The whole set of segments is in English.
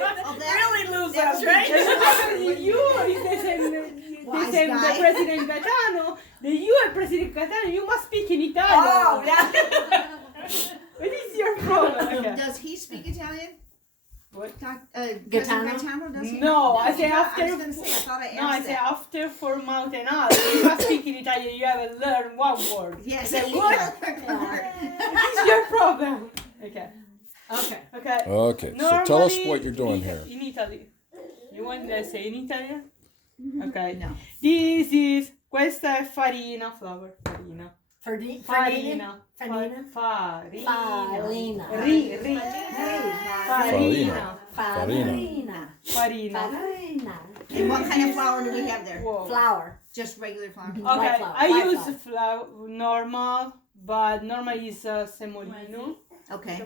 Really losers, right? You is the same the President Gaetano. You are President Gaetano. You must speak in Italian. Oh, yeah. What is your problem? Okay. Does he speak Italian? What? Gaetano, does he? No, I say after. I was going to say, I thought I asked No, I say that. after for mouth and eyes. You must speak in Italian. You haven't learned one word. Yes. I say, what? What is your problem? Okay. Okay. Okay, so tell us what you're doing here. In Italy. You want to say in Italian? Okay. No. This is, questa è farina, flour, farina. Farina. Farina. Farina. Farina. Farina. Farina. And what kind of flour do we have there? Whoa. Flour. Just regular flour? Okay, White flour, I white use flour. normal, but normal is semolino. Okay.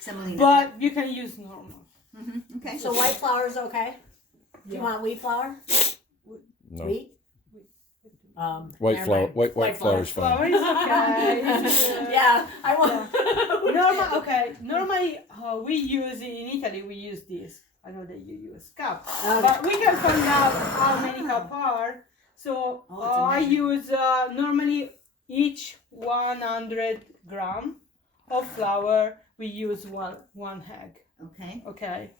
Semolina. But you can use normal. Okay. So white flour is okay? Do you want wheat flour? No. Wheat? White never flour. mind. White flour is Flour fine. is okay. Yeah, I want. Normal. Okay. Normally, we use in Italy. We use this. I know that you use cup, but we can find out how many cup are. So I use normally each 100 gram of flour. We use one egg. Okay. Okay.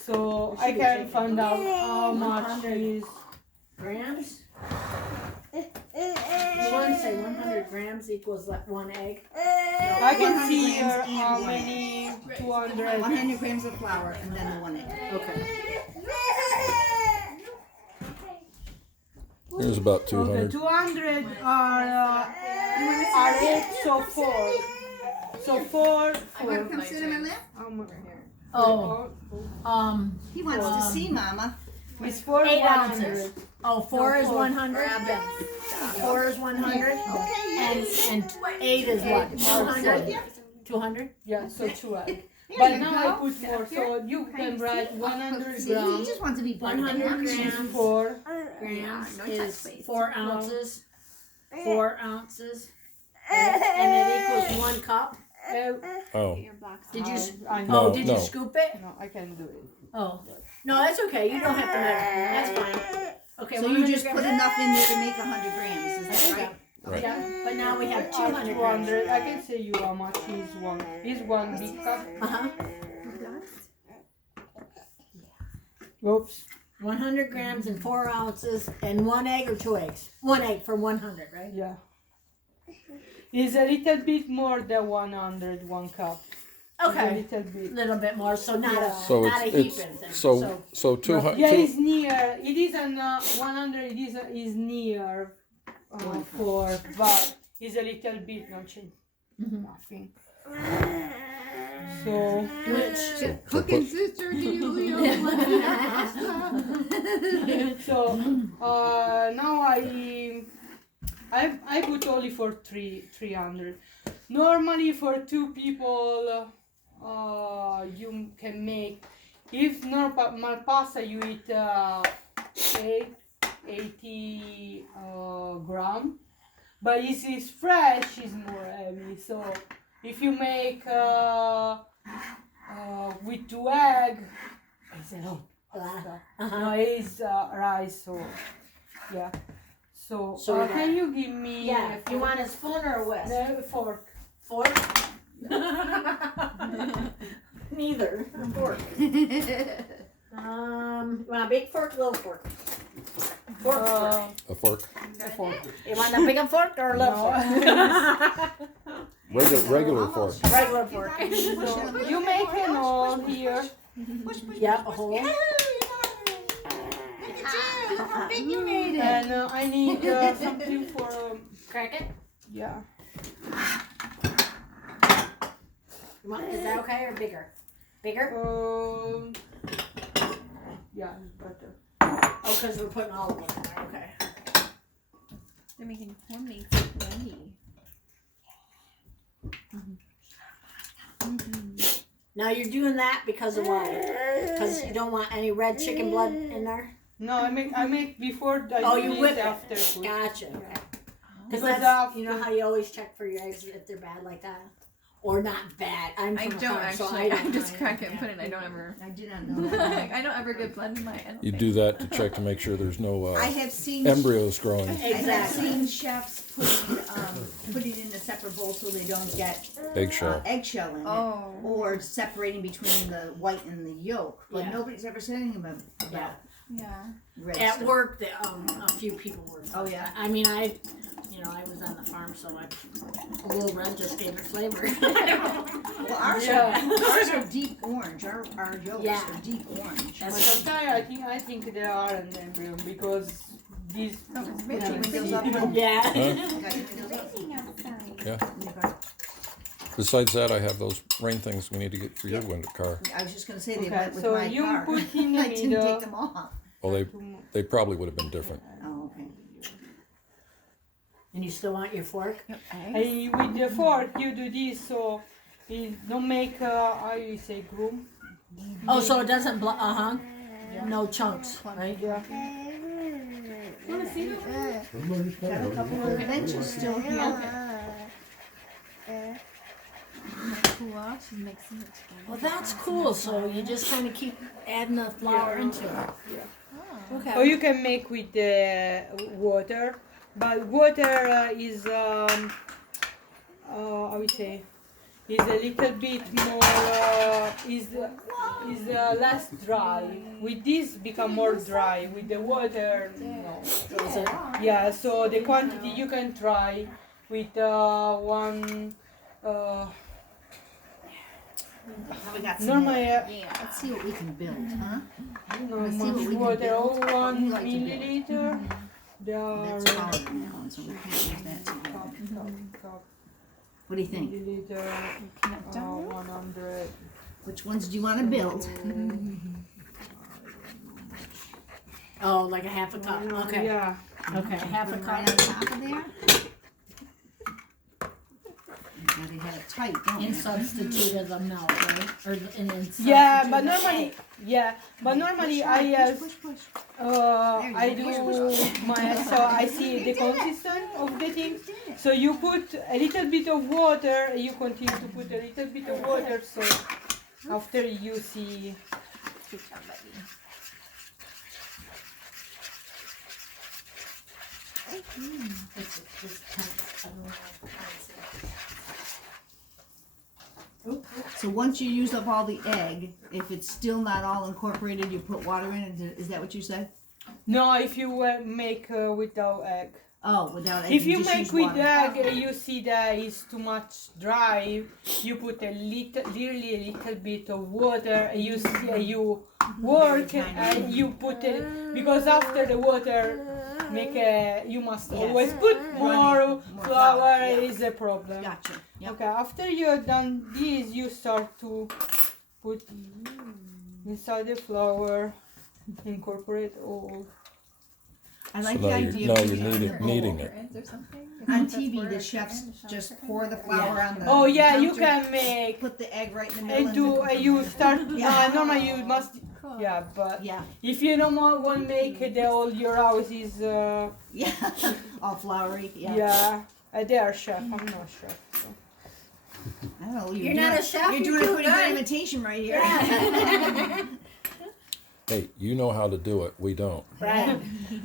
So I can find out how much is. Grams? You want to say 100 grams equals like one egg? I can see here 100 grams how and many 200. 100 grams of flour and then the 1 egg. Okay. Here's about Okay, 200. 200 are eggs, so 4. So 4. I gotta come sit in my lap? Oh, He wants to see Mama. It's 4 8 100. ounces. Oh, 4 is 100? 4 is 100? And 8 is what? 200? 200? Yeah, so 2 eggs. Here But you now go. I put more, so you can write 100 See, he grams. just wants to be 100 grams. 4. Grams no is touch, please. 4 ounces. 4 ounces. And it equals 1 cup. Oh, Did you? I No, know. Oh, did you no. scoop it? No, I can do it. Oh, no, that's okay. You don't have to measure. That's fine. Okay, So you 100 just put grams. enough in there to make 100 grams, is that right? right. Yeah, but now we have 200 grams. 200. I can say you how much is one. Is one big cup? Uh-huh. Oops. 100 grams and 4 ounces and 1 egg or 2 eggs? 1 egg for 100, right? Yeah. It's a little bit more than 100, 1 cup. Okay. It's a little A bit. little bit more, so not a, So not a heap it's anything. so 200. Yeah, it's near. It isn't 100. It is near 4, but it's a little bit nothing. So Which? Cooking sister, can you leave so now I put only for 300. Normally for 2 people you can make, if normal pasta you eat 80 gram, but if it's fresh it's more heavy. So if you make with 2 eggs, it's a lot. No, it's rice, so yeah. So, So can you give me Yeah. a You want a spoon or a whisk? no, fork? Fork? Neither. A fork. You want a big fork, little fork? Fork. A fork. A fork. You want a bigger fork or a little fork? Regular fork. A regular fork. So you make an hole here. Yep, a hole. How big you made it? And I need something for Crack it. yeah. You want, is that okay or bigger? Bigger? Yeah, it's better. Oh, because we're putting all of them in there. Okay. They're making cornmeal ready. Now you're doing that because of why? Because you don't want any red chicken blood in there? No, I make before the Oh, you whip it. after food. Gotcha. Okay. Because Because that's, you know how you always check for your eggs if they're bad like that? or not bad. I'm I from a don't farm, so actually. I don't just mind. crack it and put it. I don't ever. I did not know that. I don't ever get blood in my. I don't You think. do that to check to make sure there's no I have seen embryos growing. I have Exactly. seen chefs putting it in a separate bowl so they don't get Eggshell. eggshell in it, Oh. or separating between the white and the yolk. But Yeah. nobody's ever said anything about Yeah. Yeah. red At stuff. work, a few people were. Oh, yeah? I mean, I was on the farm, so a little red just gave it flavor. Well, ours are deep orange. Our yolks Yeah. are deep orange. But That's sometimes I think they are an embryo because these. Oh, it's Got your raining. windows up. yeah. Got your windows up. Raining outside. Yeah. Besides that, I have those rain things we need to get for your window car. I was just gonna say they Okay, went with so my you car. put in the I didn't middle. take them off. Well, they probably would have been different. Oh, okay. And you still want your fork? Yep. And with the fork, you do this so it don't make how you say groom. Oh, so it doesn't no chunks, right? Yeah. Got a couple of benches still here. Cool off. She's mixing it together. Well, that's cool. So you just kind of keep adding the flour into it. Oh. Okay. Or you can make with the water, but water is how we say is a little bit more is less dry. With this become more dry. With the water, no. Is it? Yeah. So the quantity you can try with one. We got some Normally, more. Let's see what we can build, huh? normal see what we can water build. or 1 We like to build. milliliter. There are That's powder now, so we can't use that together. cup What do you think? milliliter, Peanut butter. 100. Which ones do you want to build? Oh, like a half a cup. Okay. Yeah. Okay. Half a Put 'em right cup. on top of there. You gotta have it tight, don't you? In substitute of the milk, right? Or in Yeah, substitute but of normally, I have Push, push. I do my so I see the consistency of the thing. So you put a little bit of water, you continue to put a little bit of water. So after you see, Good job, baby. So once you use up all the egg, if it's still not all incorporated, you put water in it. Is that what you said? no, if you make without egg. Oh, without egg. If you just make use with water. egg, you see that it's too much dry. You put really a little bit of water. You see, you work and you put it because after the water, you must Yes. always put more More flour. flour, yeah. Is a problem. Gotcha. Yep. Okay, after you're done this, you start to put inside the flour, incorporate all. I like So the now idea you're of kneading it. Is there something? on TV. The chefs just pour the flour on the. Oh yeah, you counter, can make. put the egg right in the middle. And do you start? Yeah. Normally you must. Cool. Yeah, but Yeah, if you don't want to make the all your house is yeah, all floury. Yeah. yeah. They are chef. I'm not chef. So. I don't know. You're not a chef, You're you doing do a pretty good good. imitation right here. Hey, you know how to do it. We don't. Right.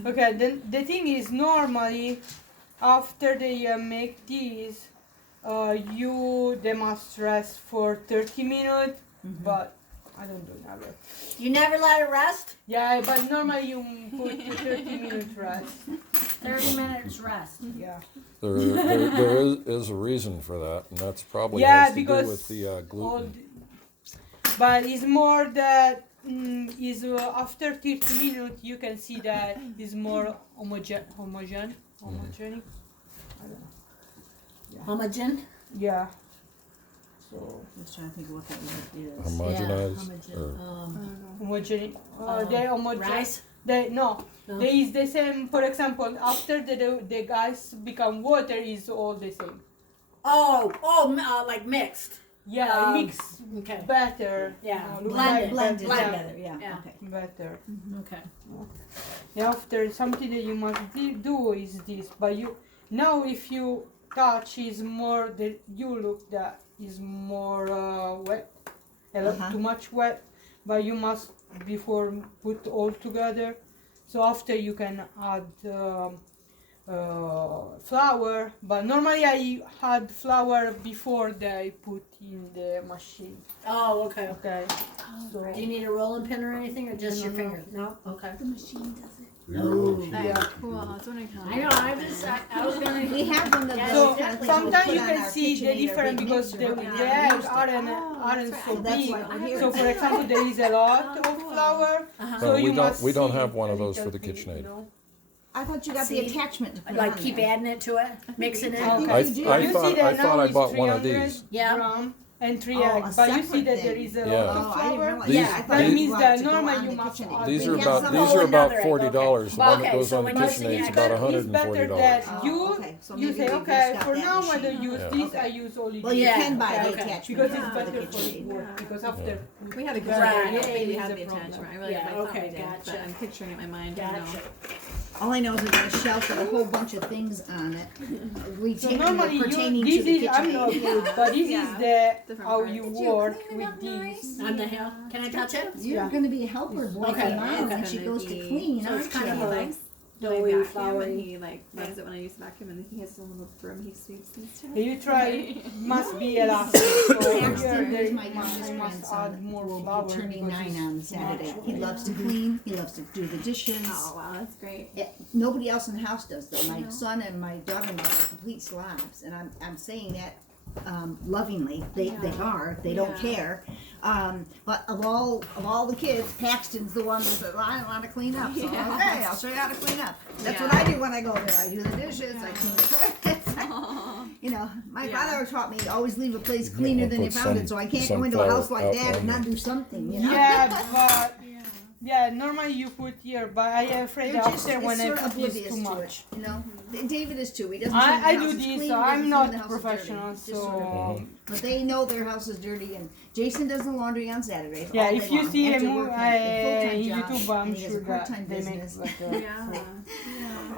Okay, then the thing is normally after they make these, they must rest for 30 minutes, but I don't do that. You never let it rest? Yeah, but normally you put 30 minutes rest. 30 minutes rest. Yeah. There is a reason for that, and that's probably Yeah, has to do because with the all gluten. but it's more that after 30 minutes you can see that it's more homogenic. Homogen? Yeah. So Just trying to think of what that word is. Homogenized, or homogenic. They homogen. Rice? They no. No. They is the same. For example, after the guys become water, is all the same. Like mixed. Yeah, it mix Okay. better. Yeah. look Blended. Blended Blended. together. Yeah. Yeah. Okay. better. Okay. After something that you must do is this, but you now if you touch is more that you look that is more wet, a lot Uh-huh. too much wet, but you must before put all together. So after you can add flour, but normally I had flour before they put in the machine. Oh, okay. Okay. So Do you need a rolling pin or anything, or just your No. fingers? No? Okay. The machine does it. Oh. yeah. Cool. I was wondering how. I know, I was gonna. We have one of Yeah, those. So exactly. sometimes put you on can our see the KitchenAid or difference big because mixer, the but we eggs haven't used it. aren't that's so right. That's big. why we're here. So for example, there is a lot of flour. Uh-huh. So No, you we don't- must we don't see have one a of those for little the bit, KitchenAid. you know. I thought you got the See? attachment to put Like on keep there. adding it to it, mixing it. Okay. I, You do. I You thought, see that I thought now I it's bought one of 300 these. Yeah. gram and 3 Oh, a eggs, but you see separate that there thing. is a Yeah. lot Oh, of I didn't flour. realize These- that. I thought That you means brought that it to go normally on you the must KitchenAid. add These We are have about, some- these Oh, are about another egg, $40. The okay. one that Okay, goes so on the when you see KitchenAid is egg, about But it's better $140. that Oh, you okay. So you maybe say we okay just got for that now I machine. don't use Yeah. this, Okay. I use only Well, you this. Yeah, can buy the okay. attachment Because for it's the better for the KitchenAid. wood, because after We had a good Right. I don't think we Is had a the problem. attachment. I really Yeah, I thought okay, we did, gotcha. but I'm picturing it in my mind. I don't Gotcha. know. All I know is I got a shelf with a whole bunch of things on it. We so take normally you pertaining to this the is I'm not KitchenAid. good, but this Yeah. is the Different how parts. you Did work with these. On the hill. Can I touch it? You're Yeah. gonna be a helper boy Okay, for Mom when okay. she goes to So clean, it's aren't kind you? of He a likes my doughy, vacuum, floury. and he like loves it when I use the vacuum, and he has a little broom he sweeps and stuff. You try must be elastic. So Baxter, here who's they my youngest must grandson, add more will flour be turning because 9 it's on Saturday. natural. He loves to clean, he loves to do the dishes. Oh wow, that's great. Nobody else in the house does that. My son and my daughter-in-law are complete slobs, and I'm saying that lovingly. They are. They don't Yeah. care. But of all the kids, Paxton's the one that says, "Well, I don't want to clean up." So Yeah. okay, I'll show you how to clean up. That's Yeah. what I do when I go there. I do the dishes. I clean the toilets. Aw. You know, my Yeah. father taught me always leave a place cleaner I'll than you put found some- it. So I can't some go into a flour house like out that on and not there. do something. You know. Yeah, but Yeah. yeah, normally you put here, but I am afraid They're just after when it's I sort of put this oblivious too to much. it, you know. David is too. He doesn't. I think the do house is this, clean, so he I'm doesn't not think the house is dirty. professional, It's just sort of- so But they know their house is dirty, and Jason does the laundry on Saturdays. yeah. all If day you long, see after him work, he has a full-time in job, YouTube, I'm and he has a sure that part-time they make business. better. Yeah. Yeah.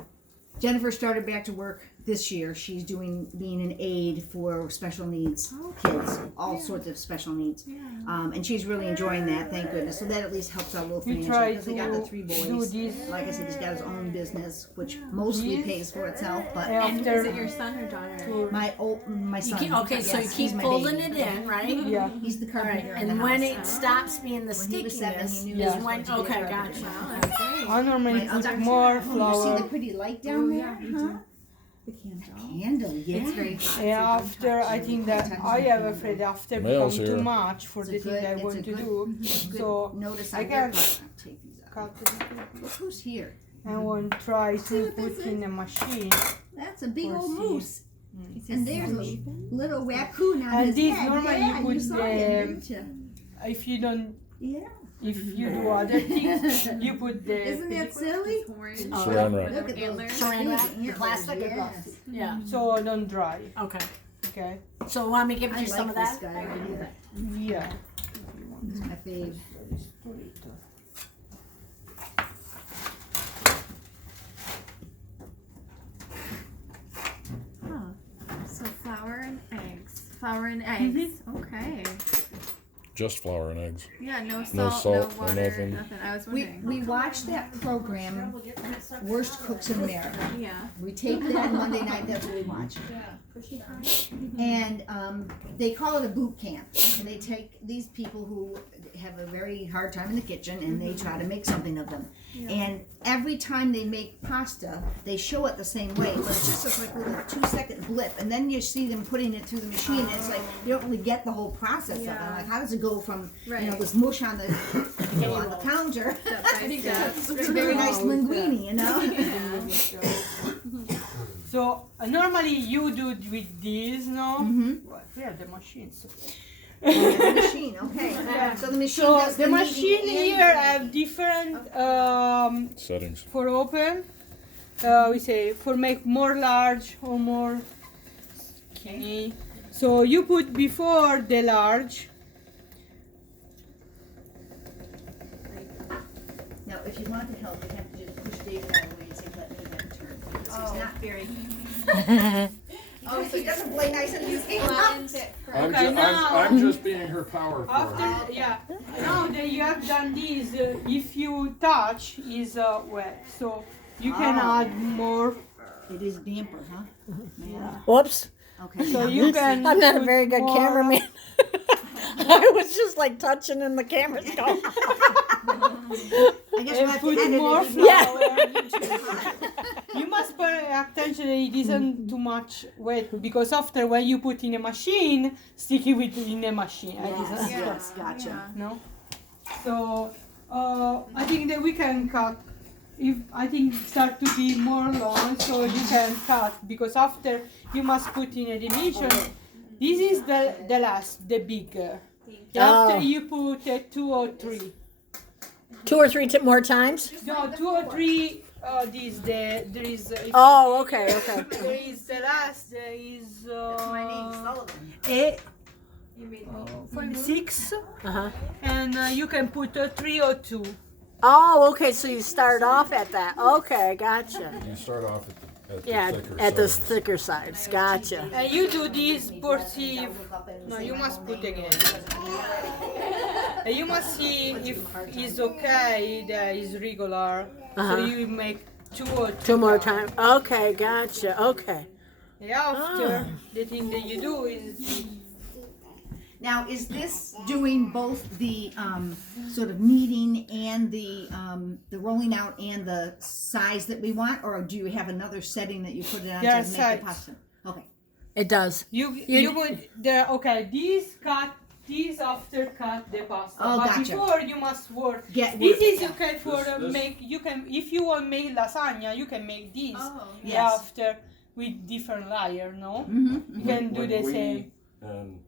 Jennifer started back to work this year. She's being an aide for special needs kids, all sorts of special needs. Yeah. And she's really enjoying that, thank goodness. So that at least helps out a little We financially try because they got the to 3 do boys. this Like I said, he's got his own business, which mostly Yes. pays for itself. But And is it after. your son or daughter? to- my You son. keep, okay, so you yes, keep he's my folding baby. it in, right? Yeah. He's the All right, carpenter in the and when house. it stops being the When he was 7, stickiness, he knew he is was when, going to be a okay, carpenter. gotcha. Wow, that's great. I normally My put other- more Oh, you see flour. the pretty light down Oh, there? yeah, you Huh? do. The candle. Candle, yeah. It's very hot. so And don't after, touch I it. think that I am afraid after Mail's become too here. much for the It's a thing I good- want it's to a do. Good So notice I on your can part. Take these out. cut it. Look who's here. I want to try to put in a machine. That's a big Or old see. moose. Is And he there's a sleeping? little raccoon on And his these head. normally Yeah, you put saw the- him, didn't you? If you don't, Yeah. if you do other things, you put the. Isn't that silly? Orange. Oh, Saran wrap. Look at those Antlers. Saran wrap, big antlers, plastic or yes. Yeah, So don't dry. okay. Okay. So want me to give I you some of like that? this guy right here. Yeah. He's my fave. Huh. So flour and eggs. Flour and eggs. Okay. Just flour and eggs. Yeah, no salt, No salt, no water, nothing. nothing. I was We wondering. watched that program, Worst Cooks in America. Yeah. We tape that Monday night, that's what we watch. And they call it a boot camp. And they take these people who have a very hard time in the kitchen and they try to make something of them. And every time they make pasta, they show it the same way, but it's just like a little 2-second blip. And then you see them putting it through the machine and it's like, you don't really get the whole process of it. Yeah. Like, how does it go from, you know, Right. this mush on the, you know, on the counter? Step by step. It's a very nice linguine, you know? So normally you do it with these, no? Mm-hmm. Right. Yeah, the machines. The machine, okay. So the machine So does the kneading machine and here grinding. have different Settings. for open. We say for make more large or more skinny. So you put before the large. Now, if you want to help, you have to just push David out of the way and say, let me have a turn. Because he's not very Oh, he doesn't play nice in these games. I'm just being her power for her. After, yeah. Now that you have done this, if you touch, is wet. So you can add more. It is damper, huh? Yeah. Whoops. Okay. So you can. I'm not a put very good more- cameraman. I was just like touching and the camera's going. I guess we'll And have put to edit more it. flour. You must pay attention that it isn't too much wet because after when you put in a machine, stick it with in a machine. Yes, gotcha. No. So I think that we can cut. If I think start to be more long, so you can cut because after you must put in a dimension. This is the last, the bigger. After you put 2 or 3. 2 or 3 more times? No, 2 or 3. There is. Oh, okay. There is the last. There is. My name's Sullivan. 6, Uh-huh. and you can put 3 or 2. Oh, okay, so you start off at that. Okay, gotcha. You start off at the Yeah, thicker at the side. thicker sides. Gotcha. And you do this perceive. No, you must put again. And you must see if it's okay, that is regular. Uh-huh. So you make 2 or 3. 2 more times. Okay, gotcha. Okay. After, the thing that you do is. Now, is this doing both the sort of kneading and the rolling out and the size that we want, or do you have another setting that you put it on There are to make sides. the pasta? Okay. It does. You would these after cut the pasta. Oh, but gotcha. before you must work. Get This work. is okay for This- make. You can if you want make lasagna, you can make this Yes. after with different layer. No, Mm-hmm. you can do the Linguine same. And,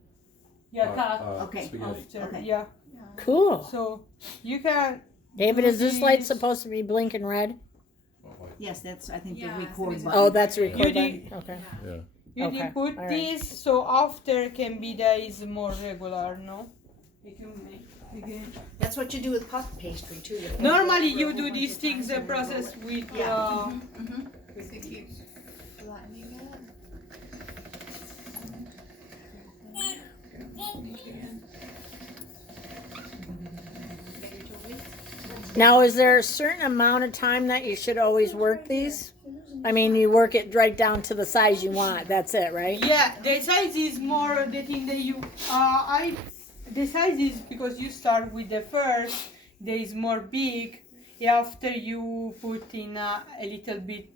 Cut Okay. spaghetti. after. Okay. Yeah. Cool. So you can. David, is this light supposed to be blinking red? Yes, that's I think Yeah, the record so button. Oh, that's You recording. did- Okay. Yeah. You Okay, can put all right. this so after can be that is more regular. No. You can make again. That's what you do with puff pastry too. Normally you do these things process with. So keep flattening it. Now, is there a certain amount of time that you should always work these? I mean, you work it right down to the size you want. That's it, right? Yeah, the size is more the thing that you. The size is because you start with the first. There is more big. After you put in a little bit,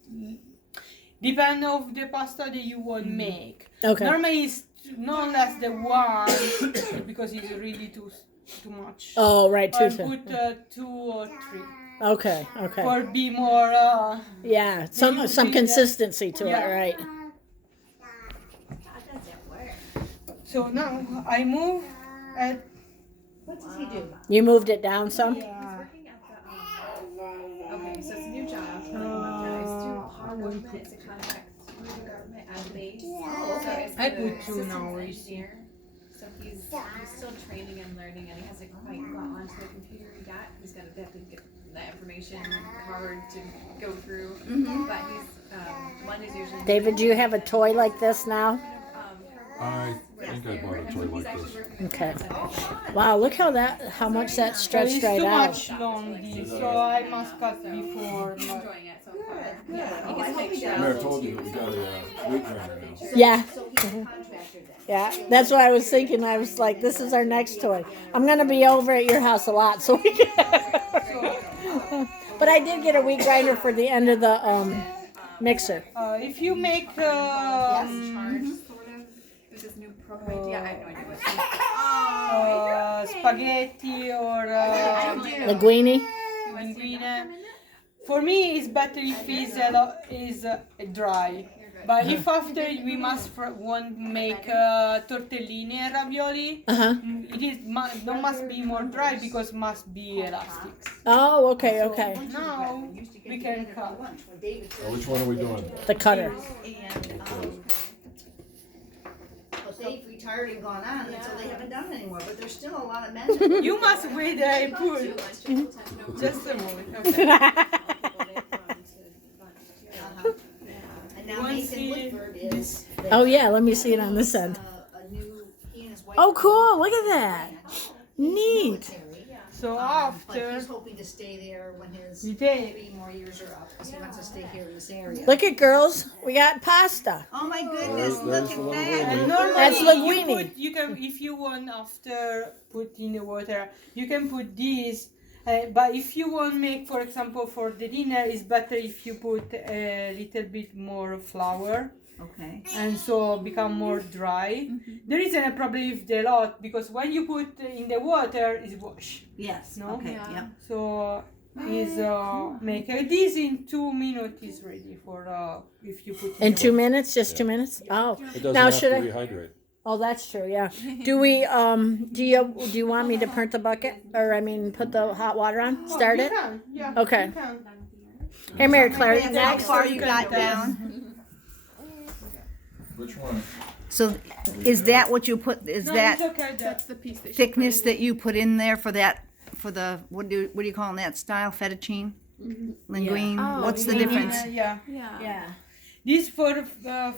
depend of the pasta that you want make. Okay. Normally it's no less than 1 because it's really too much. Oh, right. Or Too. put 2 or 3 Okay. Okay. for be more. Yeah. Some consistency to Yeah. it, right? So now I move at. What does he do? You moved it down some. Working at the okay, so it's a new job. It's a contract with the government as a base. So it's I the put 2 systems now. engineer. So he's still training and learning, and he hasn't quite got onto the computer yet. He's got to have to get the information hard to go through. But he's Mondays usually. David, do you have a toy like this now? I think I bought a toy He's like actually this. working with Okay. kids. Wow, look how much that It's stretched right too out. much long this, so I must cut before. He's enjoying it so far. Yeah, Oh, I hope he I does. told you that we got a wheat grinder now. Yeah. So he's a contractor then. Yeah, that's what I was thinking. I was like, this is our next toy. I'm gonna be over at your house a lot, so we can. But I did get a wheat grinder for the end of the mixer. If you make Charged, sort of. With this new program. Yeah, I have no idea what. spaghetti or Linguine. linguine, for me it's better if it's dry. But if after we must make tortellini and ravioli, it is must be more dry because must be elastic. Oh, okay, okay. Now we can cut. Oh, which one are we doing? The cutter. And they've retired and gone on, and so they haven't done it anymore. But there's still a lot of men. that- You must wait that I put. Just a moment. Okay. And now Once Nathan you- Woodford is the Oh yeah, let me see it on this end. Oh cool, look at that. Neat. So But after he's hoping to stay there when his you take 3 more years are up, because he wants to stay here in this area. Look at girls, we got pasta. Oh my goodness, look at that. and normally That's linguine. you can if you want after put in the water you can put this. But if you want make, for example, for the dinner, it's better if you put a little bit more flour. Okay. And so become more dry. There isn't a problem with the lot because when you put in the water, it's wash. Yes, No? okay, Yeah. yep. So is make this in 2 minutes is ready for if you put In the 2 water. minutes, just 2 minutes? Oh, It doesn't now have should to I? rehydrate. Oh, that's true, yeah. Do we, do you want me to print the bucket, or I mean, put the hot water on, start You it? can, yeah. Okay. You can. Hey, Mary Claire, How next. far you You got can down? Which one? So is that what you put, is No, that it's okay. That's the piece that she thickness put in that you put in there for that, for the, what do you call that style, fettuccine? Linguine, Oh, what's the linguine. difference? Yeah. Yeah. Yeah. This for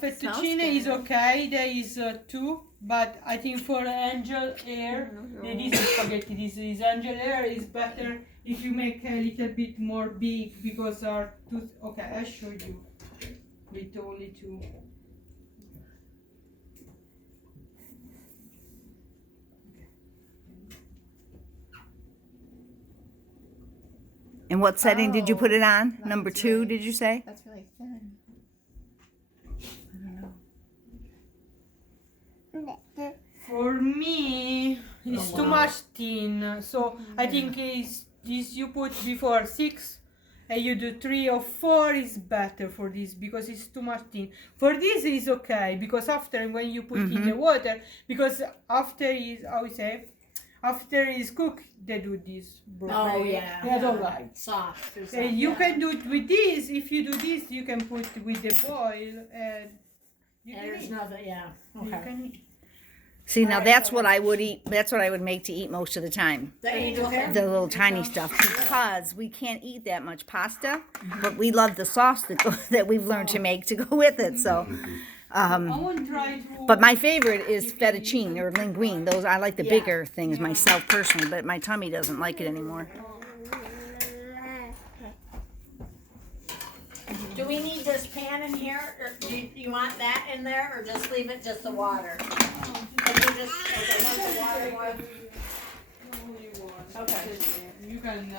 fettuccine is good. okay. There is 2, but I think for angel hair, this is spaghetti. This is angel hair is better if you make a little bit more big because our tooth. Okay, I'll show you with only 2. And what setting did you put it on? that's Number 2, really- did you say? That's really thin. For me, it's too much thin. So I think is this you put before 6. And you do 3 or 4 is better for this because it's too much thin. For this is okay because after when you put in the water, because after is how we say, after it's cooked they do this. Oh, yeah. I don't like. Soft. or And something, you yeah. can do it with this. If you do this, you can put with the boil and you And can there's eat. nothing, yeah, You okay. can eat. See, now that's what I would eat, that's what I would make to eat most of the time. The angel hair? The little tiny stuff, because we can't eat that much pasta, but we love the sauce that, that we've learned to make to go with it, so. I want to try to. But my favorite is fettuccine or linguine. Those, I like the bigger things myself personally, but my tummy doesn't like it anymore. Do we need this pan in here, or do you want that in there, or just leave it just the water? Can you just, okay, once the water boils? Okay. You can,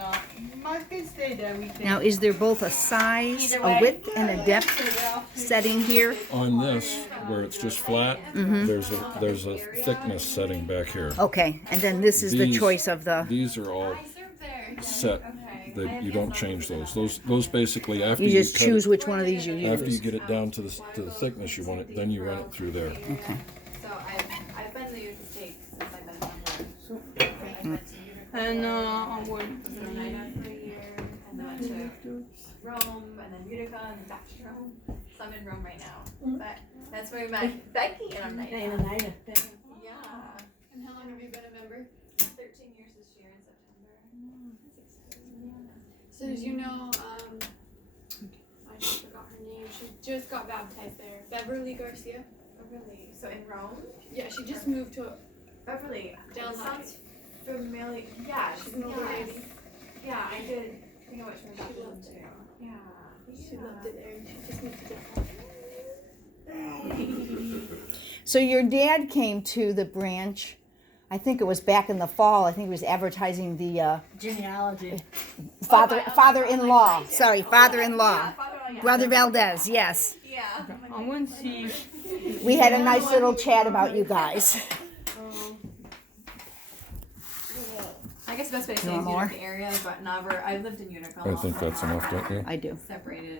I can stay there. We can. Now, is there both a size, a width, and a depth setting here? On this, where it's just flat, there's a thickness setting back here. Okay, and then this is the These- choice of the, These are all There. set. Okay. That you don't change those. Those basically after you just cut choose it, which one of these you after you use. get it down to the thickness you want it, then you run it through there. So I've been to the States since I've been a member. I went to And I want. Oneida for a year, and then went to Rome, and then Utica, and back to Rome. So I'm in Rome right now. But that's where we met Becky and Oneida. Yeah. And how long have you been a member? 13 years this year in September. So as you know, I just forgot her name. She just got baptized there. Beverly Garcia. Beverly. So in Rome? Yeah, she just moved to. Beverly. Del It High. sounds familiar. Yeah, She's an older lady. Yeah, I did think of which one she loved was it. too. Yeah. She loved it there, and she just moved to Del High. So your dad came to the branch, I think it was back in the fall, I think he was advertising the Genealogy. father-in-law, sorry, father-in-law. Yeah. Brother Valdez, yes. Yeah. I want to see. We had a nice little chat about you guys. I guess the best way to say You is want more? Utica area, but never. I lived in Utica. I think that's enough, don't you? I do. Separated